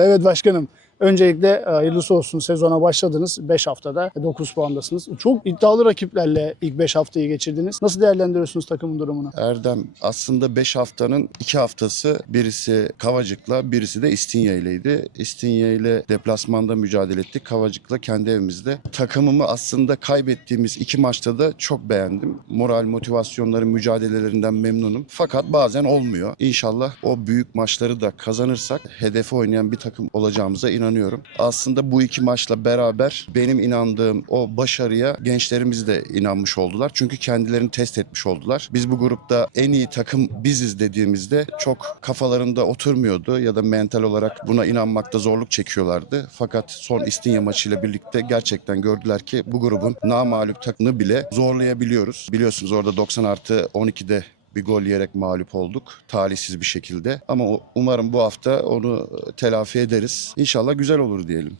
Evet başkanım. Öncelikle e, hayırlısı olsun. Sezona başladınız. 5 haftada 9 puandasınız. Çok iddialı rakiplerle ilk 5 haftayı geçirdiniz. Nasıl değerlendiriyorsunuz takımın durumunu? Erdem aslında 5 haftanın 2 haftası birisi Kavacık'la birisi de İstinye ileydi. İstinye ile deplasmanda mücadele ettik. Kavacık'la kendi evimizde. Takımımı aslında kaybettiğimiz iki maçta da çok beğendim. Moral, motivasyonları, mücadelelerinden memnunum. Fakat bazen olmuyor. İnşallah o büyük maçları da kazanırsak hedefe oynayan bir takım olacağımıza inanıyorum. Aslında bu iki maçla beraber benim inandığım o başarıya gençlerimiz de inanmış oldular. Çünkü kendilerini test etmiş oldular. Biz bu grupta en iyi takım biziz dediğimizde çok kafalarında oturmuyordu ya da mental olarak buna inanmakta zorluk çekiyorlardı. Fakat son İstinye maçıyla birlikte gerçekten gördüler ki bu grubun namağlup takımını bile zorlayabiliyoruz. Biliyorsunuz orada 90 artı 12'de bir gol yiyerek mağlup olduk. Talihsiz bir şekilde. Ama umarım bu hafta onu telafi ederiz. İnşallah güzel olur diyelim.